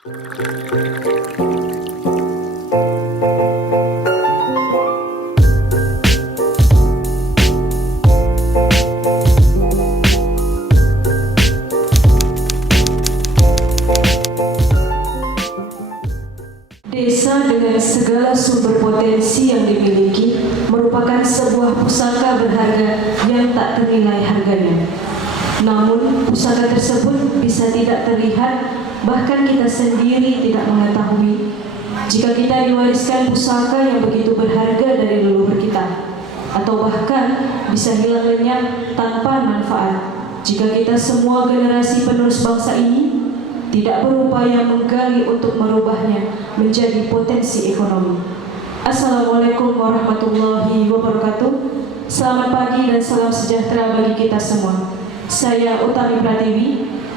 Desa dengan segala sumber potensi yang dimiliki merupakan sebuah pusaka berharga yang tak ternilai harganya. Namun, pusaka tersebut bisa tidak terlihat, bahkan kita sendiri tidak mengetahui jika kita diwariskan pusaka yang begitu berharga dari leluhur kita, atau bahkan bisa hilang lenyap tanpa manfaat jika kita semua generasi penerus bangsa ini tidak berupaya menggali untuk merubahnya menjadi potensi ekonomi. Assalamualaikum warahmatullahi wabarakatuh. Selamat pagi dan salam sejahtera bagi kita semua. Saya Utami Pratiwi.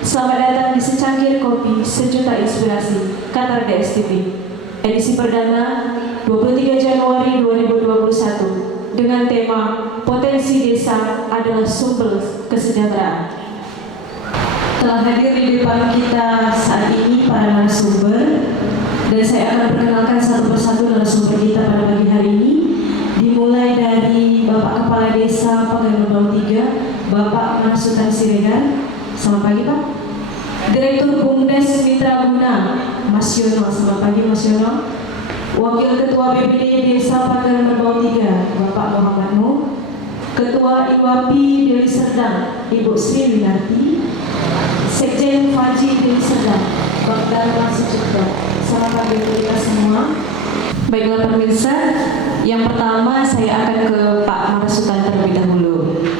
Selamat datang di secangkir kopi sejuta inspirasi Qatar DSTV. Edisi perdana 23 Januari 2021 dengan tema Potensi Desa adalah Sumber Kesejahteraan. Telah hadir di depan kita saat ini para narasumber, dan saya akan perkenalkan satu persatu narasumber kita pada pagi hari ini, dimulai dari Bapak Kepala Desa Pagano Bau 3, Bapak Marsutan Siregar. Selamat pagi Pak. Direktur BUMDes Mitra Guna, Mas Yono. Selamat pagi Mas Yono. Wakil Ketua BPD Desa Pagano Bau 3, Bapak Muhammad Nuh. Ketua IWAPI Deli Serdang, Ibu Sri Winarti. Sekjen Faji Deli Serdang, Bang Dharma Sucipto. Selamat pagi untuk kita semua. Baiklah pemirsa, yang pertama saya akan ke Pak Marsutan terlebih dahulu,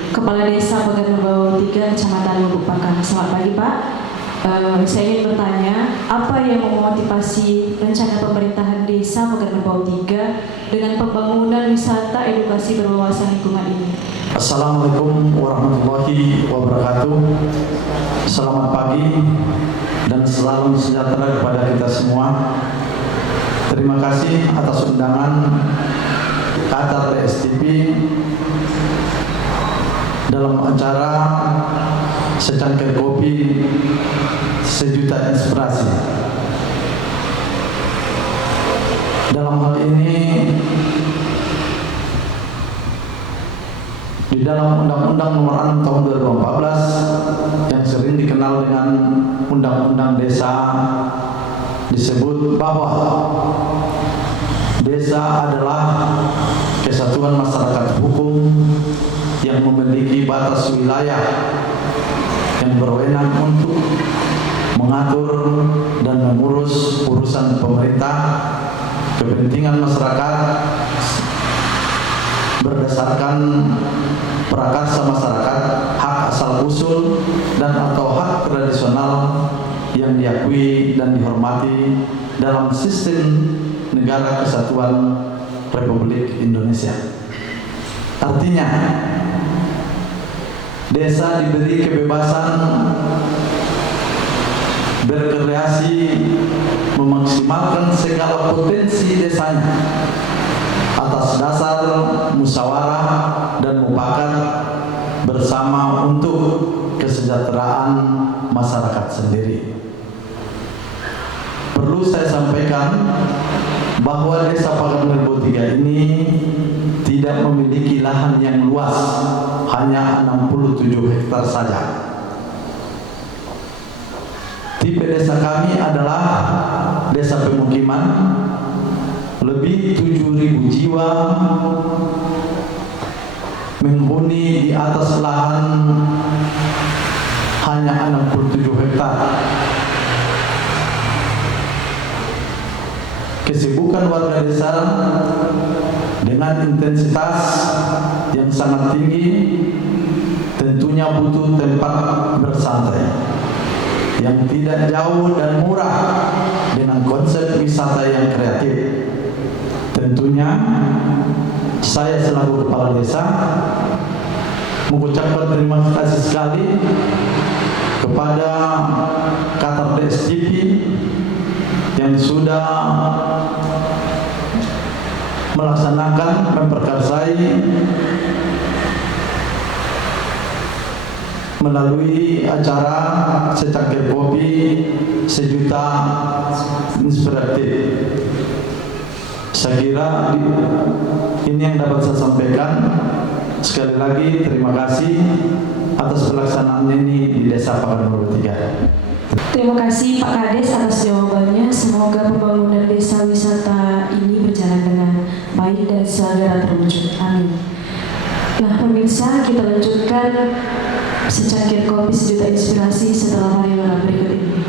Kepala Desa Pagano Bau 3, Kecamatan Lubuk Pakam. Selamat pagi Pak. Saya ingin bertanya, apa yang memotivasi rencana pemerintahan Desa Pagano Bau 3 dengan pembangunan wisata edukasi berwawasan lingkungan ini? Assalamualaikum warahmatullahi wabarakatuh. Selamat pagi dan salam sejahtera kepada kita semua. Terima kasih atas undangan Qatar DSTV dalam acara secangkir kopi sejuta inspirasi. Dalam hal ini, di dalam Undang-Undang Nomor 6 Tahun 2014 yang sering dikenal dengan Undang-Undang Desa, disebut bahwa desa adalah kesatuan masyarakat hukum yang memiliki batas wilayah yang berwenang untuk mengatur dan mengurus urusan pemerintah, kepentingan masyarakat berdasarkan prakarsa masyarakat, hak asal usul dan atau hak tradisional yang diakui dan dihormati dalam sistem negara kesatuan Republik Indonesia. Artinya, desa diberi kebebasan berkreasi, memaksimalkan segala potensi desanya atas dasar musyawarah dan mufakat bersama untuk kesejahteraan masyarakat sendiri. Perlu saya sampaikan bahwa Desa Pagano Bau 3 ini tidak memiliki lahan yang luas, hanya 67 hektar saja. Tipe desa kami adalah desa pemukiman, lebih 7.000 jiwa, menghuni di atas lahan hanya 67 hektar. Kesibukan warga desa dengan intensitas yang sangat tinggi tentunya butuh tempat bersantai yang tidak jauh dan murah dengan konsep wisata yang kreatif. Tentunya saya selaku kepala desa mengucapkan terima kasih sekali kepada Qatar DSTV yang sudah memperkarsai melalui acara secangkir kopi sejuta inspiratif. Saya kira ini yang dapat saya sampaikan. Sekali lagi terima kasih atas pelaksanaan ini di Desa Pakan 3. Terima kasih Pak Kades atas jawabannya. Semoga pembangunan desa wisata ini berjalan dengan baik dan segera terwujud. Amin. Nah pemirsa, kita lanjutkan secangkir kopi sejuta inspirasi setelah pariwara berikut ini.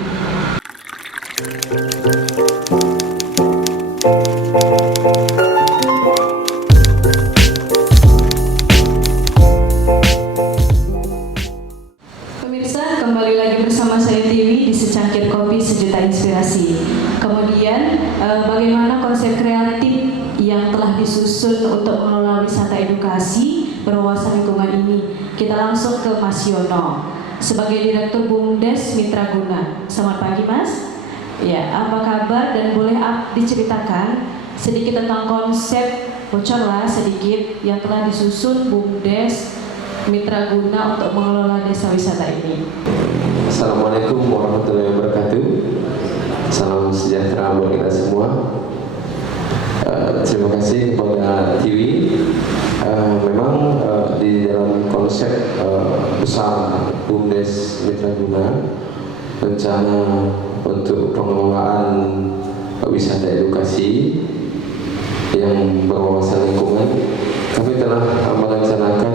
Pemirsa, kembali lagi bersama saya Tiwi di secangkir kopi sejuta inspirasi. Kemudian bagaimana konsep kreatif yang telah disusun untuk mengelola wisata edukasi berwawasan lingkungan ini? Kita langsung ke Mas Yono sebagai Direktur BUMDes Mitra Guna. Selamat pagi Mas. Ya, apa kabar dan boleh diceritakan sedikit tentang konsep, bocorlah sedikit yang telah disusun BUMDes Mitra Guna untuk mengelola desa wisata ini. Assalamualaikum warahmatullahi wabarakatuh. Salam sejahtera buat kita semua. Terima kasih kepada TV. Memang di dalam konsep besar BUMDes Mitra Guna, rencana untuk pengelolaan wisata edukasi yang berwawasan lingkungan, kami telah merencanakan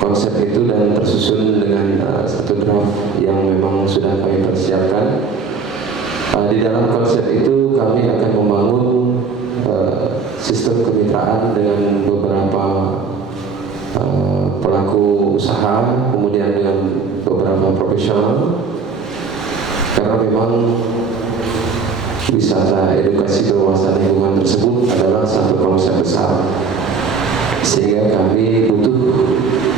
konsep itu dan tersusun dengan satu draft yang memang sudah kami persiapkan. Di dalam konsep itu kami akan membangun sistem kemitraan dengan beberapa pelaku usaha, kemudian dengan beberapa profesional, karena memang wisata edukasi berwawasan lingkungan tersebut adalah satu konsep besar, sehingga kami butuh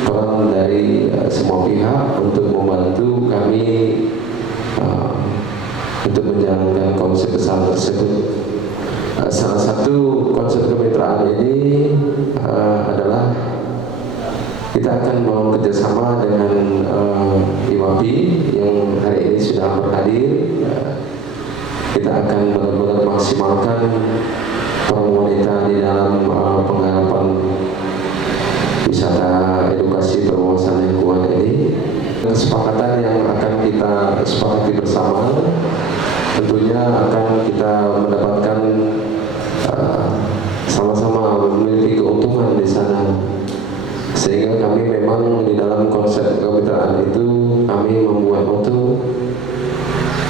peran dari semua pihak untuk membantu kami untuk menjalankan konsep besar tersebut. Salah satu konsep kemitraan ini adalah kita akan mau kerjasama dengan IWAPI yang hari ini sudah berhadir. Kita akan benar-benar maksimalkan peran wanita di dalam penggarapan wisata edukasi berwawasan lingkungan ini. Kesepakatan yang akan kita sepakati bersama tentunya akan kita mendapatkan sama-sama memiliki keuntungan di sana, sehingga kami memang di dalam konsep kemitraan itu kami membuat motto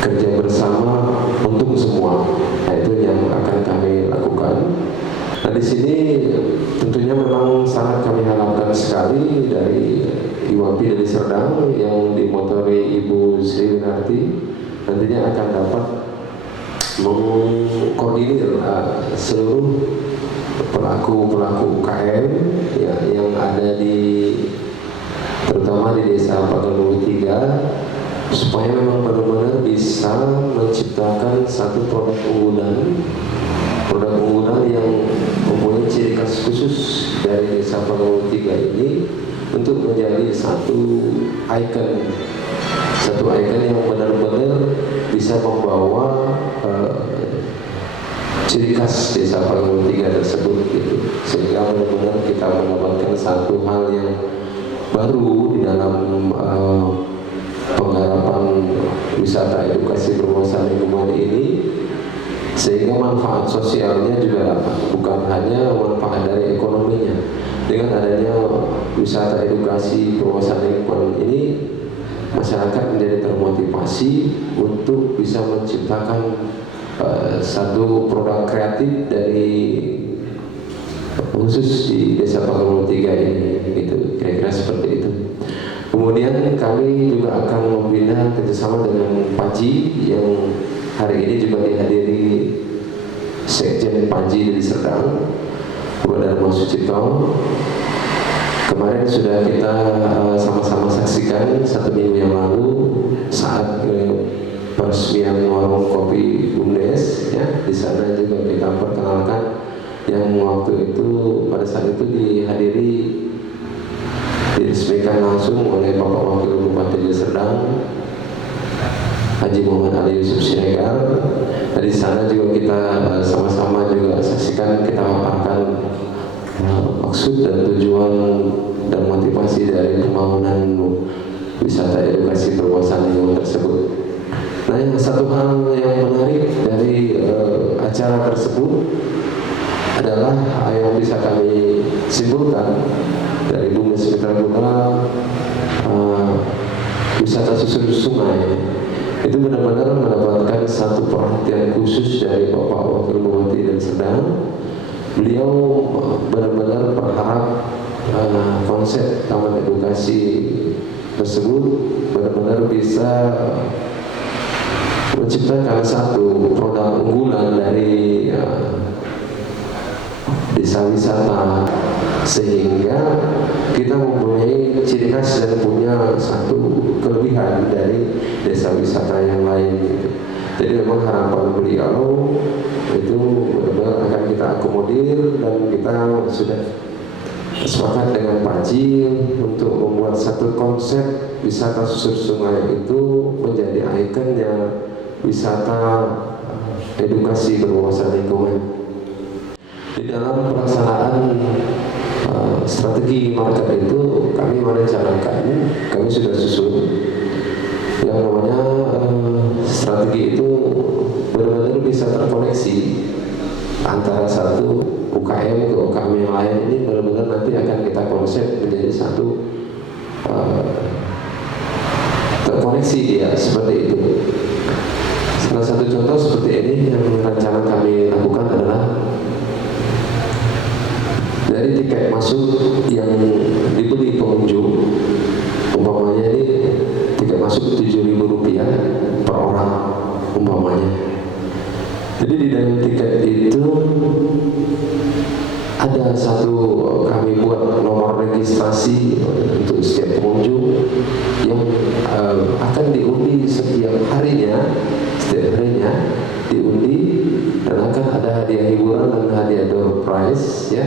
kerja bersama untuk semua. Nah, itu yang akan kami lakukan. Nah, di sini tentunya memang sangat kami harapkan sekali dari IWAPI dari Serdang yang dimotori Ibu Sri Winarti nantinya akan dapat mengkoordinir seluruh pelaku-pelaku UKM yang ada di terutama di Desa Pakan 3, supaya memang benar-benar bisa menciptakan satu produk unggulan yang mempunyai ciri khas khusus dari Desa Pakan 3 ini untuk menjadi satu ikon yang benar-benar bisa membawa ciri khas Desa Pakan 3 tersebut gitu. Sehingga benar-benar kita mendapatkan satu hal yang baru di dalam penggarapan wisata edukasi berwawasan lingkungan ini, sehingga manfaat sosialnya juga dapat, bukan hanya manfaat dari ekonominya. Dengan adanya wisata edukasi berwawasan lingkungan ini, masyarakat menjadi termotivasi untuk bisa menciptakan satu produk kreatif dari khusus di Desa Pakan 3 ini, gitu, kira-kira seperti itu. Kemudian kami juga akan membina kerjasama dengan Paji yang hari ini juga dihadiri Sekjen Paji dari Serdang, kepada Mas Sucipto. Kemarin sudah kita sama-sama saksikan 1 minggu yang lalu saat peresmian warung kopi BUMDes, ya. Di sana juga kita perkenalkan yang waktu itu pada saat itu dihadiri diresmikan langsung oleh Bapak Wakil Bupati Deli Serdang Haji Muhammad Ali Yusuf Siregar. Dari sana juga kita sama-sama juga saksikan, kita paparkan maksud dan tujuan dan motivasi dari pembangunan wisata edukasi berwawasan lingkungan tersebut. Nah, yang satu hal yang menarik dari acara tersebut adalah yang bisa kami simpulkan dari Bumdes Mitra Guna, wisata susur sungai itu benar-benar mendapatkan satu perhatian khusus dari Bapak Wakil Bupati Deli Serdang. Beliau benar-benar berharap konsep taman edukasi tersebut benar-benar bisa menciptakan satu produk unggulan dari desa wisata, sehingga kita mempunyai ciri khas dan punya satu kelebihan dari desa wisata yang lain gitu. Jadi memang harapan beliau itu benar-benar akan kita akomodir, dan kita sudah sepakat dengan Pak Haji untuk membuat satu konsep wisata susur sungai itu menjadi ikonnya wisata edukasi berwawasan lingkungan. Di dalam pelaksanaan strategi market itu kami merencanakan, kami sudah susun yang namanya strategi itu benar-benar bisa terkoneksi antara satu UKM ke UKM yang lain. Ini benar-benar nanti akan kita konsep menjadi satu terkoneksi dia seperti itu. Salah satu contoh seperti ini yang rencana kami lakukan adalah dari tiket masuk yang dibeli pengunjung, umpamanya ini tiket masuk Rp7.000 per orang umpamanya. Jadi di dalam tiket itu ada satu, kami buat nomor registrasi untuk setiap pengunjung yang akan diundi setiap harinya diundi, dan akan ada hadiah hiburan dan hadiah door prize ya,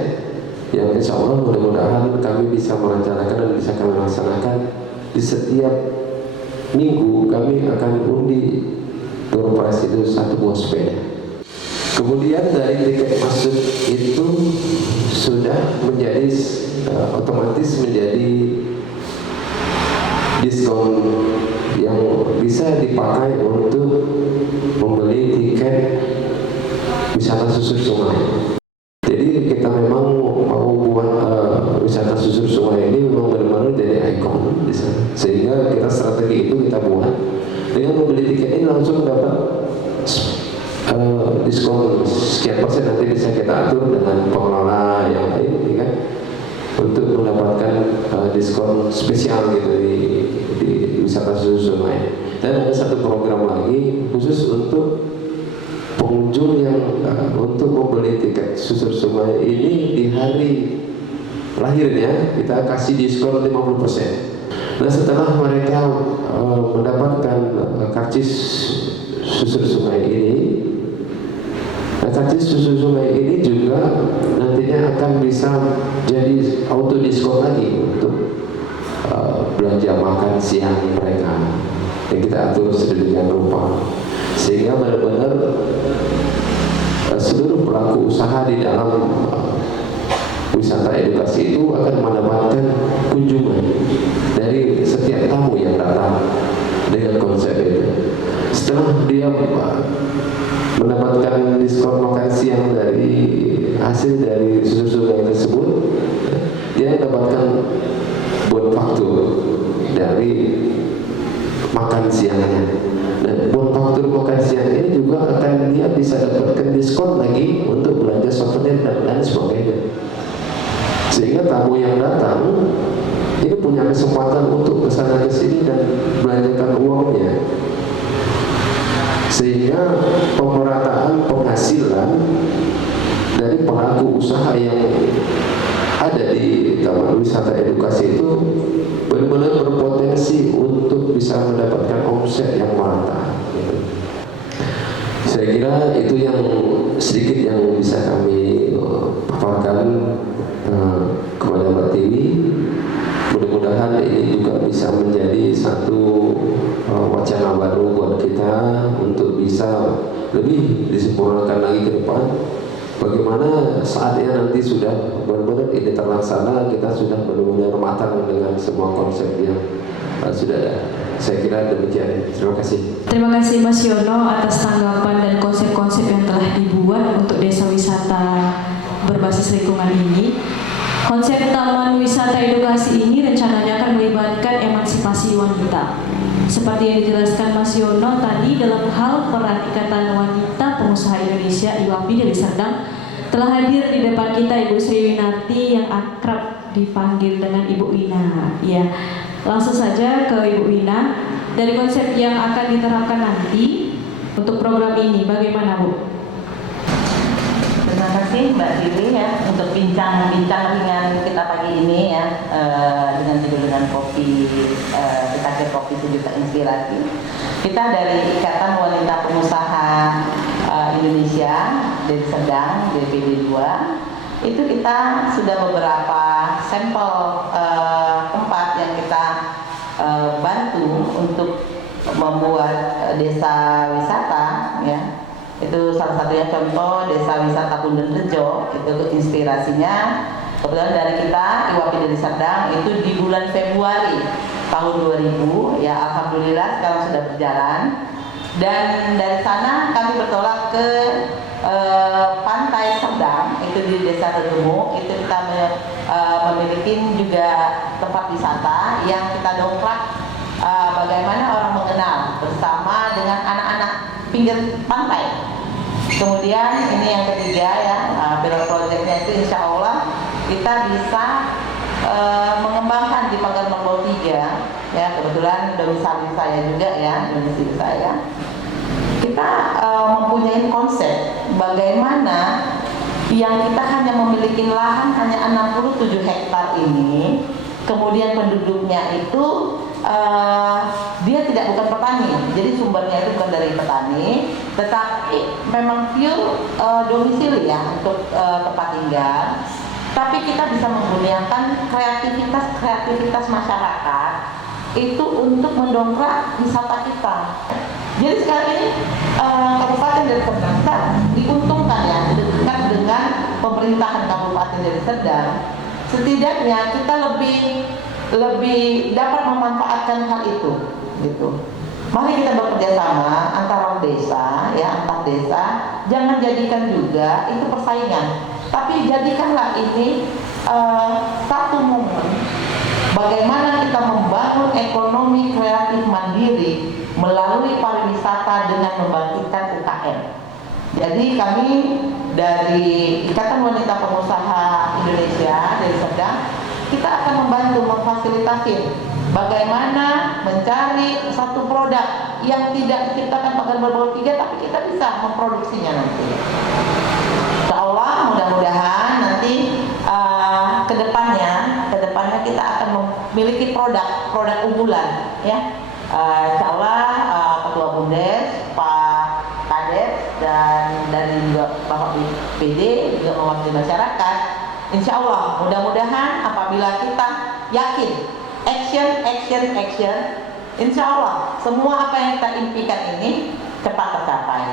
yang insya Allah mudah-mudahan kami bisa merencanakan dan bisa kami laksanakan. Di setiap minggu kami akan undi door prize itu 1 buah sepeda. Kemudian dari tiket masuk itu sudah menjadi otomatis menjadi diskon yang bisa dipakai untuk membeli tiket wisata susur sungai. Jadi kita memang mau buat wisata susur sungai ini memang benar-benar jadi ikon di sana. Sehingga kita strategi itu kita buat dengan membeli tiket ini langsung dapat diskon sekian persen, nanti bisa kita atur dengan pengelola yang lain ya kan, untuk mendapatkan diskon spesial gitu di wisata susur sungai. Dan ada satu program lagi khusus untuk pengunjung yang untuk membeli tiket susur sungai ini di hari lahirnya kita kasih diskon 50%. Nah, setelah mereka mendapatkan karcis susur sungai ini, karcis susur sungai ini juga nantinya akan bisa jadi auto diskon lagi untuk belanja makan siang mereka yang kita atur sedemikian rupa, sehingga benar-benar seluruh pelaku usaha di dalam wisata edukasi itu akan mendapatkan kunjungan dari setiap tamu yang datang dengan konsep itu. Setelah dia mendapatkan diskon makan siang dari hasil dari susur sungai tersebut, dia mendapatkan bonfaktur dari makan siangnya. Dan bonfaktur makan siang ini juga akan dia bisa dapatkan diskon lagi untuk belanja souvenir dan lain sebagainya. Sehingga tamu yang datang ini punya kesempatan untuk kesana kesini dan belanjakan uangnya. Sehingga pemerataan penghasilan dari pelaku usaha yang ada di taman wisata edukasi itu benar-benar berpotensi untuk bisa mendapatkan omset yang merata. Saya kira itu yang sedikit yang bisa kami paparkan kepada Mbak Tiwi. mudah-mudahan ini juga bisa menjadi satu wacana baru buat kita untuk bisa lebih disempurnakan lagi ke depan. Bagaimana saatnya nanti sudah benar-benar ini terlaksana, kita sudah benar-benar matang dengan semua konsep yang sudah ada. Saya kira demikian. Terima kasih. Terima kasih Mas Yono atas tanggapan dan konsep-konsep yang telah dibuat untuk desa wisata berbasis lingkungan ini. Konsep Taman Wisata Edukasi ini rencananya akan melibatkan emansipasi wanita. Seperti yang dijelaskan Mas Yono tadi dalam hal peran Ikatan Wanita Pengusaha Indonesia IWAPI dari Serdang, telah hadir di depan kita Ibu Sri Winarti yang akrab dipanggil dengan Ibu Wina. Ya, langsung saja ke Ibu Wina. Dari konsep yang akan diterapkan nanti untuk program ini, bagaimana Bu? Terima kasih Mbak Dili ya untuk bincang-bincang ringan kita pagi ini ya, dengan kopi kita kopi sejuta inspirasi. Kita dari Ikatan Wanita Pengusaha Indonesia dari Serdang DPD 2 itu kita sudah beberapa sampel tempat yang kita bantu untuk membuat desa wisata ya. Itu salah satunya contoh desa wisata Punden Rejo. Itu inspirasinya kebetulan dari kita IWAPI dari Serdang itu di bulan Februari tahun 2000 ya, alhamdulillah sekarang sudah berjalan. Dan dari sana kami bertolak ke pantai Serdang, itu di desa Redemu. Itu kita memiliki juga tempat wisata yang kita dongkrak bagaimana orang mengenal bersama dengan anak-anak pinggir pantai. Kemudian ini yang ketiga ya, pilot projectnya itu insya Allah kita bisa mengembangkan di Pagar Merbau 3 ya, kebetulan domisili saya juga ya, domisili saya. Kita mempunyai konsep bagaimana yang kita hanya memiliki lahan hanya 67 hektar ini, kemudian penduduknya itu dia bukan petani, jadi sumbernya itu bukan dari petani, tetapi memang pure domisili ya untuk tempat tinggal. Tapi kita bisa menggunakan kreativitas masyarakat itu untuk mendongkrak wisata kita. Jadi sekarang ini Kabupaten Deli Serdang diuntungkan ya dekat dengan pemerintahan Kabupaten Deli Serdang. Setidaknya kita lebih dapat memanfaatkan hal itu, gitu. Mari kita bekerja sama antara desa, ya antar desa. Jangan jadikan juga itu persaingan, tapi jadikanlah ini satu momen bagaimana kita membangun ekonomi kreatif mandiri melalui pariwisata dengan membangkitkan UKM. Jadi kami dari Ikatan Wanita Pengusaha Indonesia dari Serdang, kita akan membantu memfasilitasi bagaimana mencari satu produk yang tidak diciptakan Pagar Merbau 3, tapi kita bisa memproduksinya nanti. Insya Allah mudah-mudahan nanti kedepannya kita akan memiliki produk unggulan ya. Insya Allah Ketua Bundes, Pak Kades dan dari juga Bapak PD juga mewakili masyarakat. Insya Allah mudah-mudahan apabila kita yakin action, insya Allah semua apa yang kita impikan ini cepat tercapai.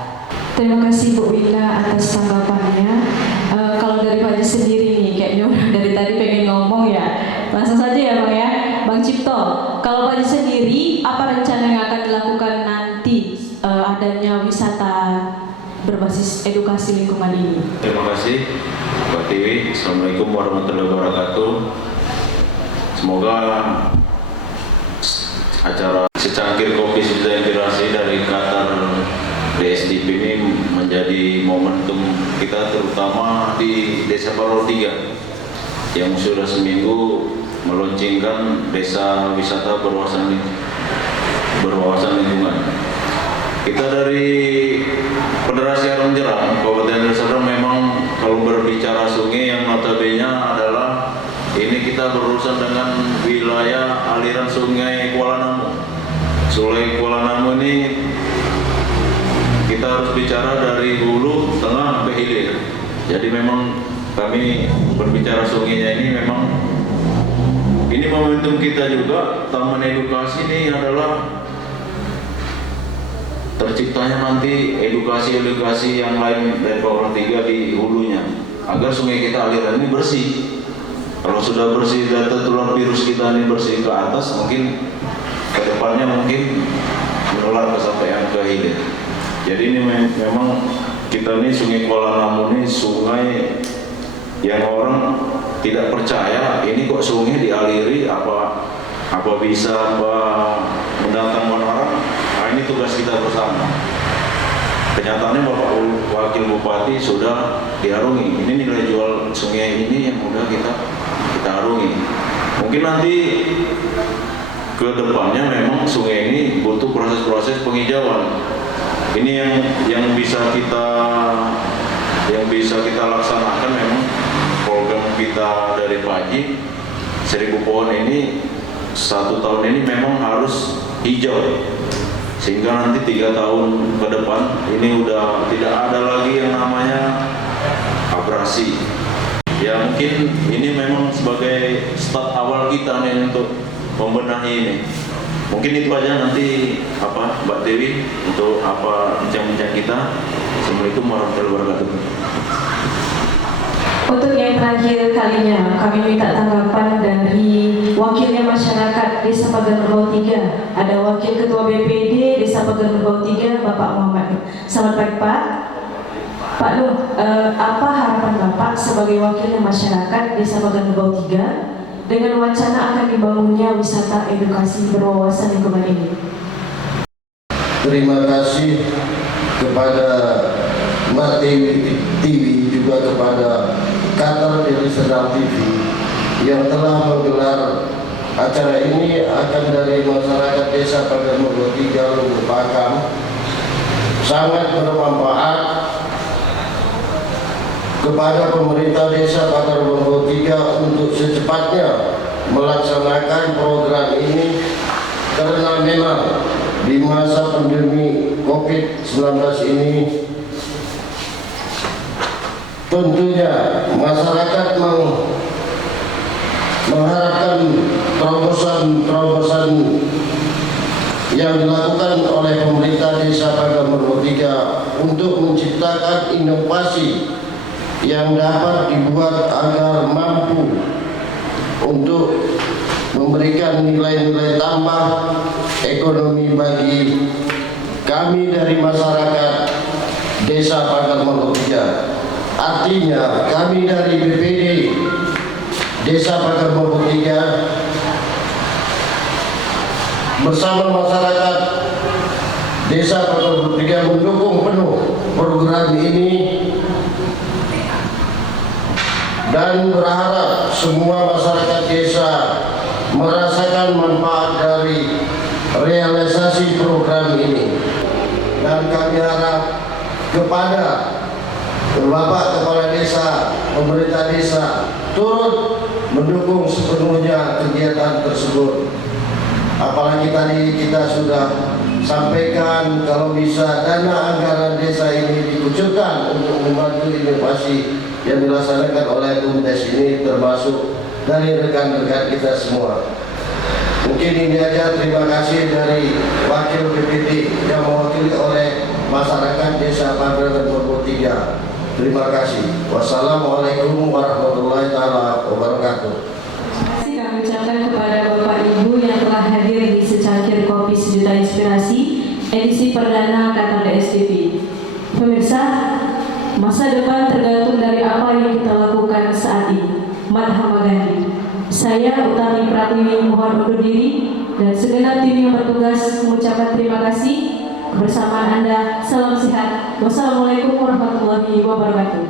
Terima kasih Bu Wina atas tanggapannya. Kalau dari Pak Haji sendiri nih, kayaknya udah dari tadi pengen ngomong ya. Langsung saja ya Bang ya. Bang Cipto, kalau Pak Haji sendiri, apa rencana yang akan dilakukan nanti adanya wisata berbasis edukasi lingkungan ini? Terima kasih Mbak Tiwi. Assalamualaikum warahmatullahi wabarakatuh. Semoga acara secangkir kopi sejuta inspirasi dari Qatar DSDP ini menjadi momentum kita, terutama di Desa Parol 3 yang sudah seminggu meluncurkan desa wisata berwawasan lingkungan. Kita dari Federasi Alam Jeram Kabupaten Deli Serdang memang kalau berbicara sungai yang notabene adalah ini kita berurusan dengan wilayah aliran sungai Kuala Namu. Sungai Kuala Namu ini kita harus bicara dari hulu, tengah, sampai hilir. Jadi memang kami berbicara sungainya ini memang ini momentum kita juga. Taman edukasi ini adalah terciptanya nanti edukasi-edukasi yang lain dari Bawah 3 di hulunya, agar sungai kita aliran ini bersih. Kalau sudah bersih dan tertular virus kita ini bersih ke atas, mungkin kedepannya mungkin menular kesampaian ke hilir. Jadi ini memang kita ini Sungai Kuala Namu ini sungai yang orang tidak percaya ini kok sungai dialiri, apa bisa mendatangkan orang. Nah, ini tugas kita bersama. Kenyataannya Bapak Wakil Bupati sudah diarungi. Ini nilai jual sungai ini yang udah kita arungi. Mungkin nanti ke depannya memang sungai ini butuh proses-proses penghijauan. Ini yang bisa kita laksanakan memang program kita dari Paji 1000 pohon ini 1 tahun ini memang harus hijau, sehingga nanti 3 tahun ke depan ini udah tidak ada lagi yang namanya abrasi. Ya mungkin ini memang sebagai start awal kita nih untuk membenahi ini. Mungkin itu aja, nanti Mbak Dewi untuk bincang-bincang kita. Assalamualaikum warahmatullahi wabarakatuh. Untuk yang terakhir kalinya, kami minta tanggapan dari wakilnya masyarakat Desa Pagar Merbau 3. Ada Wakil Ketua BPD Desa Pagar Merbau 3, Bapak Muhammad Nur. Selamat pagi Pak. Pak Nur, apa harapan Bapak sebagai wakilnya masyarakat Desa Pagar Merbau 3 dengan wacana akan dibangunnya wisata edukasi berwawasan lingkungan ini? Terima kasih kepada Mbak TV, juga kepada kantor Deli Serdang TV yang telah menggelar acara ini. Akan dari masyarakat Desa Pagar Merbau 3 Lubuk Pakam sangat bermanfaat kepada pemerintah Desa Pagar Merbau 3 untuk secepatnya melaksanakan program ini, karena memang di masa pandemi COVID-19 ini tentunya masyarakat mengharapkan terobosan yang dilakukan oleh pemerintah Desa Pagar Merbau 3 untuk menciptakan inovasi yang dapat dibuat agar mampu untuk memberikan nilai-nilai tambah ekonomi bagi kami dari masyarakat Desa Pagar Merbau 3. Artinya kami dari BPD Desa Pagar Merbau 3 bersama masyarakat Desa Pagar Merbau 3 mendukung penuh program ini dan berharap semua masyarakat desa merasakan manfaat dari realisasi program ini. Dan kami harap kepada Bapak Kepala Desa, pemerintah desa turut mendukung sepenuhnya kegiatan tersebut. Apalagi tadi kita sudah sampaikan kalau bisa dana anggaran desa ini dikucurkan untuk membantu inovasi yang dilaksanakan oleh BUMDes ini, termasuk dari rekan-rekan kita semua. Mungkin ini aja. Terima kasih dari Wakil BPD yang mewakili oleh masyarakat Desa Pagar Merbau 3. Terima kasih. Wassalamualaikum warahmatullahi wabarakatuh. Terima kasih kami ucapkan kepada Bapak Ibu yang telah hadir di secangkir kopi sejuta inspirasi edisi perdana Qatar DSTV. Pemirsa, masa depan tergantung dari apa yang kita lakukan saat ini. Mahatma Gandhi. Saya Utami Pratiwi mohon undur diri dan segenap tim yang bertugas mengucapkan terima kasih kebersamaan Anda. Salam sehat. Wassalamualaikum warahmatullahi wabarakatuh.